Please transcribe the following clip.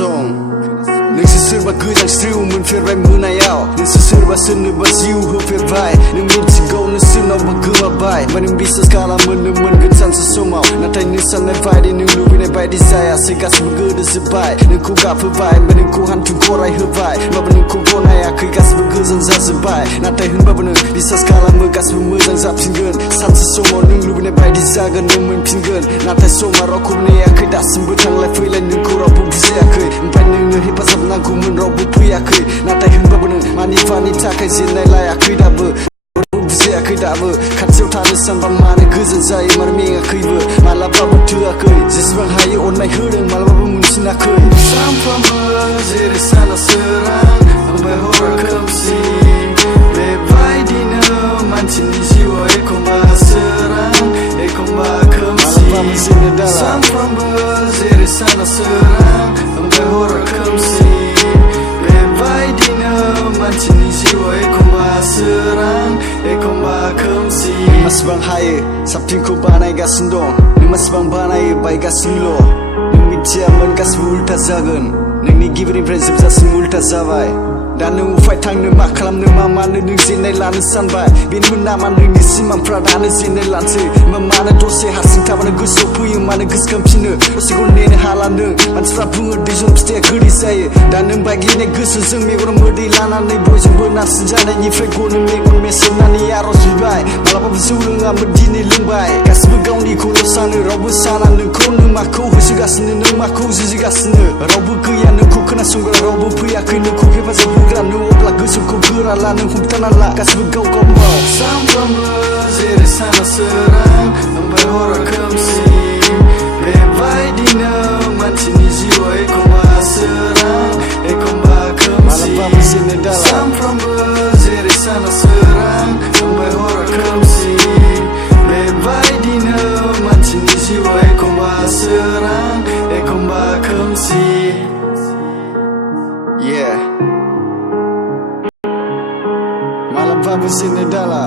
खोनासं नोंसोर सोरबा गोजां स्रिउ मोनफेरबाय मोनायाव नोंसोर सोरबा सोरनोबा जिउ होफेरबाय नों मिथिगौ नों सोरनावबा गोमाबाय ओमफ्राय नों बिसास खालामो नों मोनगोन सानसे समाव नाथाय नों साननाय बायदि नों लुबैनाय बायदि जायासै गासिबो गोदोजोब्बाय नोंखौ गाबहोबाय ओमफ्राय नोंखौ हान्थु गरायहोबाय होमबाबो नोंखौ गनायाखै गासिबो गोजोन जाजोब्बाय नाथाय होनबाबो नों बिसास खालामो गासिबो मोजां जाफिनगोन सानसे समाव नों लुबैनाय बायदि जागोन नों मोनफिनगोन नाथाय समा रावखौ नेयाखै दासिमबो थांलाय फैलाय नोंखौ रावबो बुजियाखै ओमफ्राय नोंनो हेफाजाब नांगौमोन रावबो फैयाखै नाथाय होनबाबो नों मानिबानि थाखाय जेननाय लायाखै दाबो बुजियाखै दाबो खाथियाव थानो सानबा मानो गोजोन जायो मानो मेङाखैबो मालाबाबो थोआखै जेसेबां हायो अननाय होदों मालाबाबो मोनफिनाखै सानफ्रामबो जेरै साना सोरां ओमफ्राय हरा खोमसि बेबायदिनो मानसिनि जिउआव एखमबा सोरां एखमबा खोमसि सानफ्रामबो जेरै साना सोरां ओमफ्राय हरा खोमसि बेबायदिनो मानसिनि जिउआव एखमबा सोरां एखमबा खोमसि मासिबां हायो साबसिनखौ बानायगासिनो दं नों मासिबां बानायो बायगासिनोल' नों मिथियामोन गासिबो उल्था जागोन नोंनि गिबिनिफ्राय जोबजासिम उल्था जाबाय दा नों उफाय थांनो मा खालामनो मा मानो नों जेननाय लानो सानबाय बेनोमोन नामा नोंनि सिमांफ्रा दानो जेननाय लानोसै मानो दसे हारसिं थाबानो गोसोआव फैयो मानो गोसोखांफिनो दसेखौ नेनो हाला नों मानसिफ्रा बुङो दैजन फिथाइया गोदै जायो दा नों बायग्लिनाय गोसोजों मेगनाव मोदै लानानै बयजोंबो नारसिनजानायनिफ्राय गनो मेगन मेसेबनानै आरज बिबाय मालाबाबो जौ लोङामोन दिनै लोंबाय गासिबो गावनिखौल' सानो रावबो साना नोंखौ नों माखौ होसोगासिनो नों माखौ जुजिगासिनो रावबो गैया नोंखौ खोनासंग्रा रावबो फैयाखै नोंखौ हेफाजाब होग्रा नों अब्ला गोसोखौ गोरा ला नों हमथाना ला गासिबो गाव गावबाव सानफ्रामबो जेरै साना सोरां ओमफ्राय हरा खोमसि बेबायदिनो मानसिनि जिउआव एखमबा सोरां एखमबा खोमसि सानफ्रामबो जेरै साना सोरां ओमफ्राय हरा खोमसि बेबायदिनो मानसिनि जिउआव एखमबा सोरां एखमबा खोमसि मालाबाबो जेननो दाला